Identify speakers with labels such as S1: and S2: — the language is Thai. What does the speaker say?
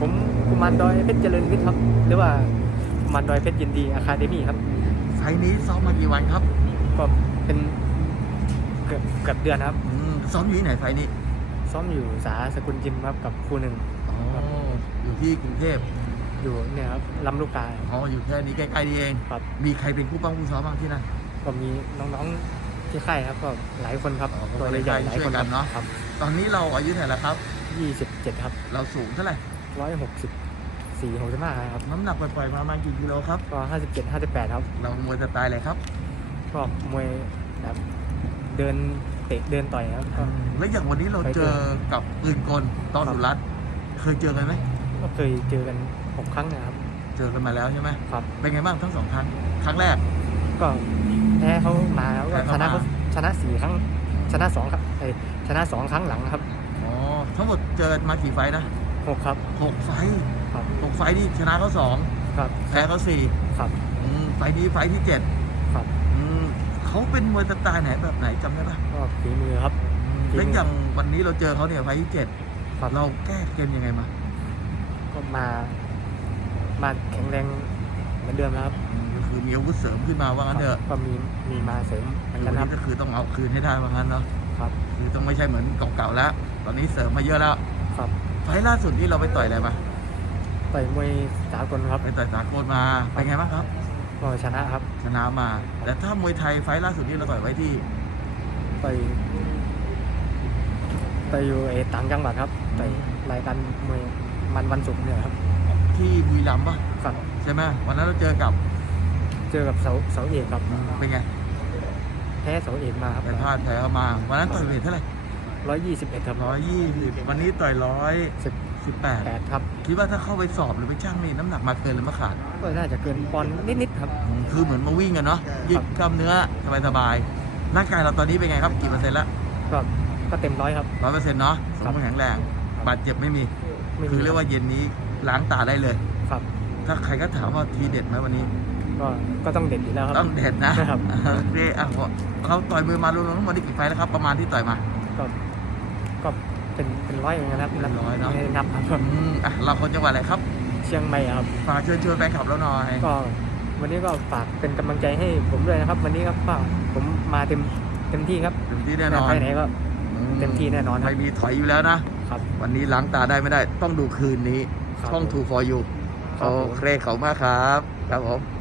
S1: ผมกุมารดอยเพชรเจริญวิทย์ครับหรือว่ากุมารดอยเพชรยินดีอะคาเดมี่ครับ
S2: ไฟล์นี้ซ้อมมากี่วันครับ
S1: ก็เป็นเกือบเกือบเดือนครับ
S2: อืมซ้อมอยู่ที่ไหนไฟล์นี้
S1: ซ้อมอยู่สาสกุลยิมครับกับครูหนึ่ง
S2: อ๋ออยู่ที่กรุงเทพ
S1: อยู่เนี่ยครับลำลูกกา
S2: อ๋ออยู่แค่นี้ใกล้ๆนี่เอง
S1: ครับ
S2: มีใครเป็นผู้ป้องผู้ซ้อมบ้างที่นั่น
S1: ก็มีน้องๆที่ค่ายครับก็หลายคนครับ
S2: อ๋อ
S1: ตัวใหญ่ๆหลาย
S2: ช่
S1: ค
S2: วย
S1: น
S2: กันเนอะ
S1: ครับ
S2: ตอนนี้เราอายุเท่าไหร่แล้วครับ
S1: ยี่สิบเจ็ดครับ
S2: เราสูงเท่าไหร่
S1: ร้อยหกสิบสี่หกสิบห้าครับ
S2: น้ำหนักปล่อยๆมาประมาณกี่กิโลครับ
S1: ก็ห้าสิบเจ็ดห้าสิบแปดครับ
S2: เรามวยสไตล์อะไรครับ
S1: ก็มวยแบบเดินเตะเดินต่อยครับก็
S2: แล้วอย่างวันนี้เราเจอกับปืนกลตอนสุรัตน์เคยเจอกันไหม
S1: ก็เคยเจอกันหกครั้งนะครับ
S2: เจอกันมาแล้วใช่ไหม
S1: ครับ
S2: เป็นไงบ้างทั้งสองครั้งครั้งแรก
S1: ก็แพ้เขามาแล้วก็
S2: แพ้
S1: ช
S2: เขา
S1: นะ
S2: มา
S1: เขาชนะสี่ครั้งชนะสองครับเอ้ยชนะสองครั้งหลังนะครับ
S2: อ๋อทั้งหมดเจอกันมากี่ไฟท์นะ
S1: หกครับ
S2: หกไฟท์
S1: ครับ
S2: หกไฟท์นี่ชนะเขาสอง
S1: ครับ
S2: แพ้เขาสี่
S1: ครับ
S2: อืมไฟท์นี้ไฟท์ที่เจ็ด
S1: ครับ
S2: อืมเขาเป็นมวยสไตล์ไหนแบบไหนจำได้ปะ
S1: ก็ฝีมือครับ จริง
S2: แล้วอย่างวันนี้เราเจอเขาเนี่ยไฟท์ที่เจ็ด
S1: ครับ
S2: เราแก้เกมยังไงมา
S1: ก็มา มาแข็งแรงเหมือนเดิมนะครับ
S2: อืมก็คือมีอาวุธเสริมขึ้นมาว่างั้นเถอะ
S1: ก็มีมีมาเสริมเหมือน
S2: คือ
S1: กั
S2: วันน
S1: ครับ
S2: นี้ก็คือต้องเอาคืนให้ได้ว่างั้นเนาะ
S1: ครับ
S2: คือต้องไม่ใช่เหมือนเก่าๆแล้ว ตอนนี้เสริมมาเยอะแล้ว
S1: ครับ
S2: ไฟล์ล่าสุดที่เราไปต่อยอะไรมา
S1: ต่อยมวยสากลครับ
S2: ไปต่อยสากลมาเป็นไงบ้างครับ
S1: ก็ชนะครับ
S2: ชนะมา แต่ถ้ามวยไทยไฟล์ล่าสุดที่เราต่อยไว้ที่
S1: ต่อยต่อยอยู่ไอ้ต่างจังหวัดครับต่อยรายการมวยมันวันศุกร์เนี่ยครับ
S2: ที่บุรีรัมย์ปะ
S1: ครับ
S2: ใช่ไหมวันนั้นเราเจอกับ
S1: เจอกับเสาเสาเอกครับ
S2: เป็นไง
S1: แพ้เสาเอกมาครับ
S2: ไปพลาดแพ้เข้ามาวันนั้นต่อยเวทเท่าไหร่
S1: ร้อยยี่สิบเอ็ดครับ
S2: ร้อยยี่สิบวันนี้ต่อยร้อย
S1: สิบ
S2: สิบแปด
S1: แปดครับ
S2: คิดว่าถ้าเข้าไปสอบหรือไปช่างนี่น้ำหนักมาเกินหรือมาขาด
S1: ก็น่าจะเกินปอนด์นิดๆครับ
S2: อืมคือเหมือนมาวิ่งกันเนาะยืดกล้ามเนื้อสบายๆร่างกายเราตอนนี้เป็นไงครับกี่เปอร์เซ็นต์ละ
S1: ก็ก็เต็มร้อยครับ
S2: ร้อยเปอร์เซ็นต์เนาะสม
S1: ครับ
S2: บูรณ์แข็งแรงบาดเจ็บไม่มี
S1: ไม่มี
S2: คือเรียกว่าเย็นนี้ล้างตาได้เลย
S1: ครับ
S2: ถ้าใครก็ถามว่าทีเด็ดไหมวันนี้
S1: ก็ก็ต้องเด็ดอยู่แล้วครับ
S2: ต้องเด็ดนะครับโอเคอะเขาต่อยมือมารวมๆทั้งหมดนี่กี่ไฟล์แล้วครับ ประมาณที่ต่อยมา
S1: ก็ ก็เป็นเป็นร้อยเหมือนกันครับ
S2: เป็นร้อยเนอะ
S1: ไม่ได้นับครับ
S2: อืมอะเราคนจังหวัดอะไรครับ
S1: เชียงใหม่ครับ
S2: ฝากเชิญชวนแฟนคลับเราหน่อย
S1: ก็วันนี้ก็ฝากเป็นกำลังใจให้ผมด้วยนะครับ วันนี้ก็ฝากผมมาเต็มเต็มที่ครับ
S2: เต็มที่แน่นอน
S1: ไปไหนก็
S2: อื
S1: เต็มที่แน่นอนครับ
S2: ไม่มีถอยอยู่แล้วนะ
S1: ครับ
S2: วันนี้ล้างตาได้ไม่ได้ ต้องดูคืนนี้
S1: ครับ
S2: ช่อง
S1: ผม
S2: 2 for you
S1: ครับ
S2: โอ
S1: ผม
S2: เคขอบคุณมากครับ ครับผม